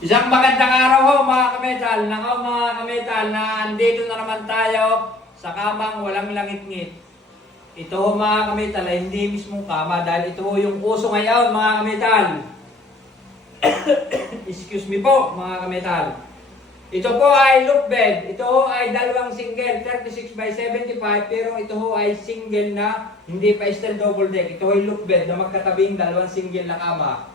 Isang magandang araw ho mga kametal. Nako mga kametal, na andito na naman tayo sa kamang walang langit-ngit. Ito ho mga kametal ay hindi mismong kama dahil ito ho yung uso ngayon mga kametal. Excuse me po mga kametal. Ito po ay loop bed. Ito ho ay dalawang single 36 by 75 pero ito ho ay single na hindi pa steel double deck. Ito ay loop bed na magkatabing dalawang single na kama.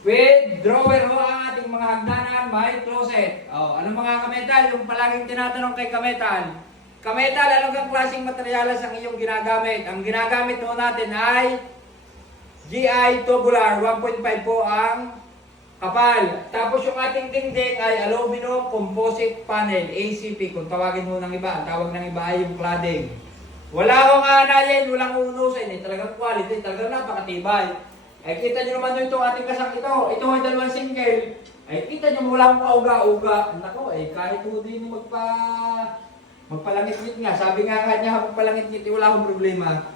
With drawer ho ang ating mga hagdanan, may closet. Ano mga kametal, yung palaging tinatanong kay kametal. Kametal, anong kang klaseng materyales ang iyong ginagamit? Ang ginagamit ho natin ay GI tubular, 1.5 po ang kapal. Tapos yung ating dingding ay aluminum composite panel, ACP. Kung tawagin ho ng iba, ang tawag ng iba ay yung cladding. Wala akong anayin, walang unusin. Talagang quality, talagang napakatibay. Ay kita nyo naman itong ating kasang ito. Ito ay dalawang single. Ay kita nyo wala akong kauga-uga. Nako, kahit po din magpalangit-ngit nga. Sabi nga niya, magpalangit-ngit, wala akong problema.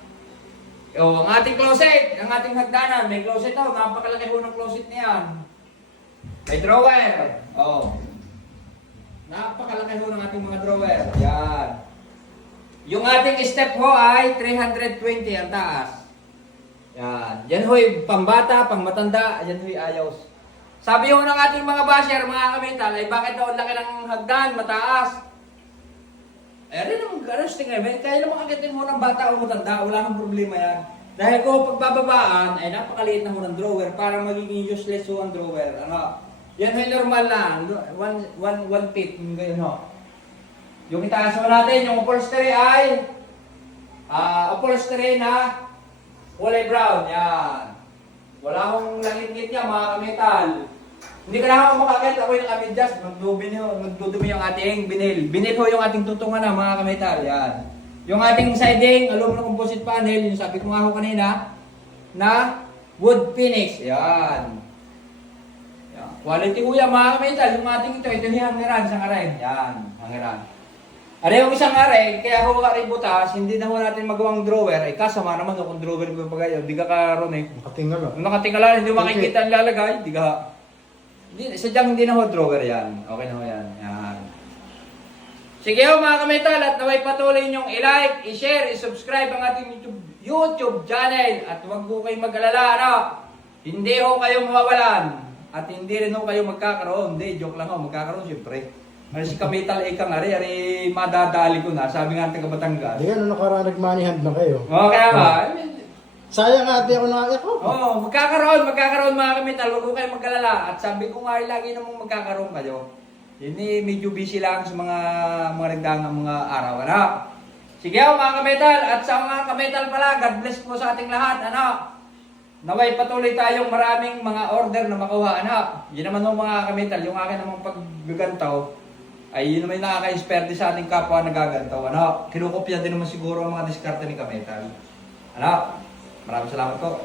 Ang ating closet, ang ating hagdanan, may closet ito. Napakalaki ho ng closet niyan. May drawer. Napakalaki ho ng ating mga drawer. Yan. Yung ating step ho ay 320 ang taas. Yan. Yan ho'y pambata, pangmatanda, yan ho'y ayos. Sabi ho ng ating mga basher, mga kametal, ay bakit daw ang laki ng hagdan, mataas? Rin naman, kaya naman akitin mo ng bata o matanda, wala kang problema yan. Dahil kung pagbababaan, ay napakaliit na ho ng drawer para magiging useless ho ang drawer. Yan ho'y normal lang, 1 feet, ganyan ho. Yung itaas ho natin, yung upholstery ay upholstery na kulay brown, yan. Wala akong langit-ngit niya, mga kametal. Hindi ka na ako makakit, ako'y nakamedyas. Nagdudumi yung ating binil. Binil ho yung ating tutungan na, mga kametal, yan. Yung ating siding, aluminum composite panel, yung sabi ko nga ho kanina, na wood finish, yan. Quality ho yan, mga kametal. Yung ating ito yung hangiran sa ngaray. Yan, hangiran. Yung isang aray, kaya ho aray butas, hindi na ho natin magawang drawer. Kasama naman kung drawer ko pa kayo, di ka karoon Nakatingala. Nakatingala, hindi makikita ang lalagay, di ka. Sadyang hindi na ho drawer yan. Okay na ho yan. Yan. Sige ho mga kametal, at naway patuloy nyong i-like, i-share, i-subscribe ang ating YouTube channel. At huwag ho kayong mag-alala, hindi ho kayo mawawalan. At hindi rin ho kayo magkakaroon. Hindi, joke lang ho, magkakaroon siyempre. Si kametal ikang ari madadali ko na, sabi nga taga Batangas. Hindi ano nakaraan nagmanihand na kayo. Kaya nga. Sayang ate ako nakakita ko. Magkakaroon mga kametal, huwag ko kayo magkalala. At sabi ko nga, lagi namang magkakaroon kayo. Hindi, medyo busy lang sa mga nagdaang mga araw. Sige mga kametal, at sa mga kametal pala, God bless po sa ating lahat. Naway patuloy tayong maraming mga order na makuha. Yun naman mga kametal, yung akin namang paggagantaw, ay yun naman nakaka-inspire din sa ating kapwa nagagantaw. Kinukopya din naman siguro ang mga diskarte ni kametal. Maraming salamat po.